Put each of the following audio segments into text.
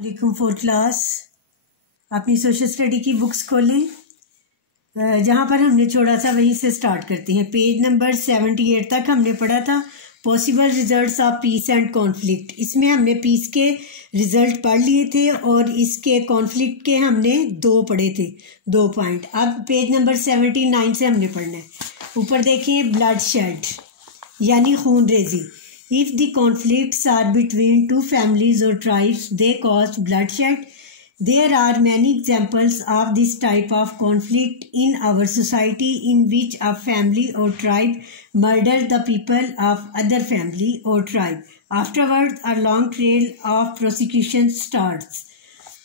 वालेकुम fourth class. अपनी social study की बुक्स खोलें, जहाँ पर हमने छोड़ा था वहीं से स्टार्ट करते हैं। पेज नंबर 78 तक हमने पढ़ा था possible results of peace and conflict. इसमें हमने पीस के रिजल्ट पढ़ लिए थे और इसके कॉन्फ्लिक्ट के हमने 2 पढ़े थे, 2 पॉइंट। अब पेज नंबर 79 से हमने पढ़ना है। ऊपर देखिए, ब्लड शेड यानी खून रेजी। If the conflicts are between 2 families or tribes, they cause bloodshed. There are many examples of this type of conflict in our society in which a family or tribe murders the people of other family or tribe. Afterwards, a long trail of prosecution starts.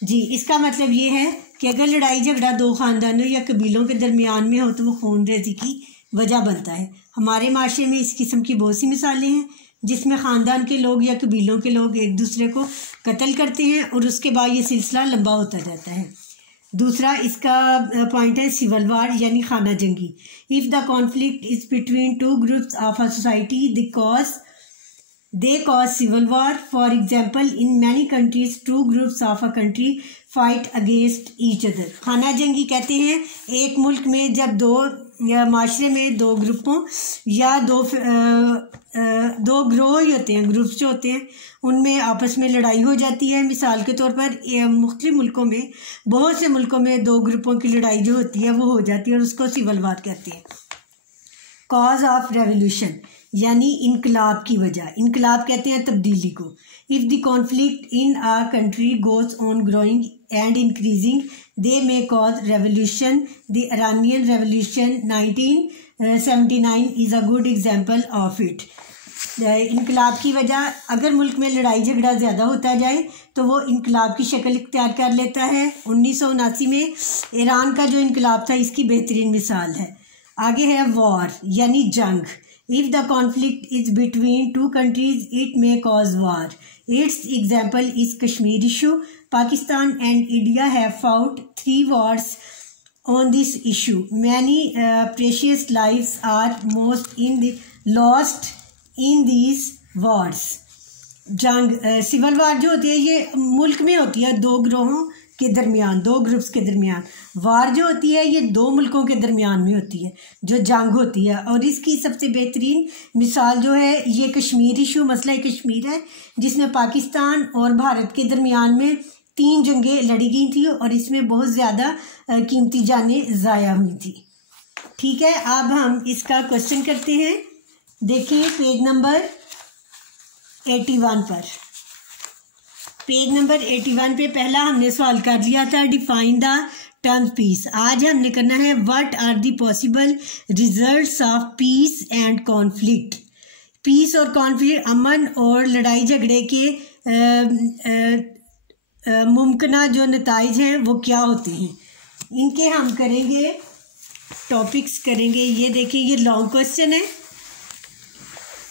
जी, इसका मतलब ये है कि अगर लड़ाई झगड़ा 2 ख़ानदानों या कबीलों के दरमियान में हो तो वो खून रेजी की वजह बनता है। हमारे माशरे में इस किस्म की बहुत सी मिसालें हैं जिसमें ख़ानदान के लोग या कबीलों के लोग एक दूसरे को कत्ल करते हैं और उसके बाद ये सिलसिला लंबा होता जाता है। दूसरा इसका पॉइंट है सिविल वार यानी खाना जंगी। If the conflict is between 2 groups of a society they cause civil war. For example, in many countries 2 groups of a country fight against each other. खाना जंगी कहते हैं एक मुल्क में जब 2 या माशरे में 2 ग्रुपों या 2 ग्रोह होते हैं, ग्रुप्स जो होते हैं उनमें आपस में लड़ाई हो जाती है। मिसाल के तौर पर मुख्तलिफ मुल्कों में, बहुत से मुल्कों में 2 ग्रुपों की लड़ाई जो होती है वो हो जाती है और उसको सिविल वार कहते हैं। कॉज ऑफ रेवोल्यूशन यानी इनकलाब की वजह, इनकलाब कहते हैं तब्दीली को। If the conflict in a country goes on growing and increasing they may cause revolution. The Iranian revolution 1979 is a good example of it. इनकलाब की वजह, अगर मुल्क में लड़ाई झगड़ा ज़्यादा होता जाए तो वो इनकलाब की शक्ल इख्तियार कर लेता है। 1979 में ईरान का जो इनकलाब था इसकी बेहतरीन मिसाल है। आगे है वॉर यानी जंग। If the conflict is between 2 countries, it may cause war. Its example is Kashmir issue. Pakistan and India have fought 3 wars on this issue. Many precious lives are lost in these wars. जंग civil वार जो होती है ये मुल्क में होती है 2 ग्रोहों के दरमियान, 2 ग्रुप्स के दरमियान। वार जो होती है ये 2 मुल्कों के दरमियान में होती है जो जंग होती है। और इसकी सबसे बेहतरीन मिसाल जो है ये कश्मीर इशू, मसला कश्मीर है, जिसमें पाकिस्तान और भारत के दरमियान में 3 जंगें लड़ी गई थी और इसमें बहुत ज़्यादा कीमती जानें ज़ाया हुई थी। ठीक है, अब हम इसका क्वेश्चन करते हैं। देखिए पेज नंबर 81 पर। पेज नंबर 81 पे पहला हमने सवाल कर लिया था, डिफाइन द टर्म पीस। आज हमने करना है what are the possible results of peace and conflict. Peace और कॉन्फ्लिक्ट, अमन और लड़ाई झगड़े के मुमकिन जो नताइज हैं वो क्या होते हैं, इनके हम करेंगे टॉपिक्स करेंगे। ये देखिए, ये लॉन्ग क्वेश्चन है,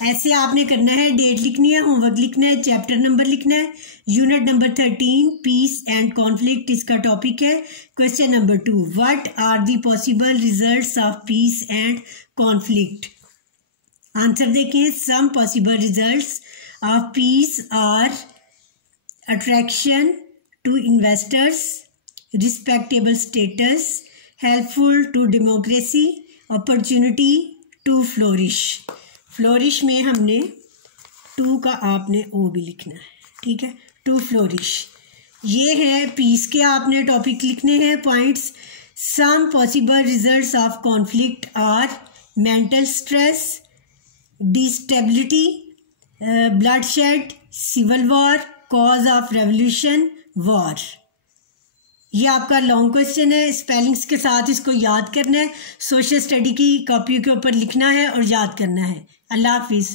ऐसे आपने करना है। डेट लिखनी है, होमवर्क लिखना है, चैप्टर नंबर लिखना है। Unit number 13 peace and conflict इसका टॉपिक है। Question number 2, what are the possible results of peace and conflict. Answer देखें, some possible results of peace are attraction to investors, respectable status, helpful to democracy, opportunity to flourish. Flourish में हमने 2 का आपने ओ भी लिखना है, ठीक है, टू फ्लोरिश। ये है पीस के आपने टॉपिक लिखने हैं points. Some possible results of conflict are mental stress, destability, bloodshed, civil war, cause of revolution, war. ये आपका लॉन्ग क्वेश्चन है, स्पेलिंग्स के साथ इसको याद करना है। सोशल स्टडी की कॉपी के ऊपर लिखना है और याद करना है। अल्लाह हाफिज़।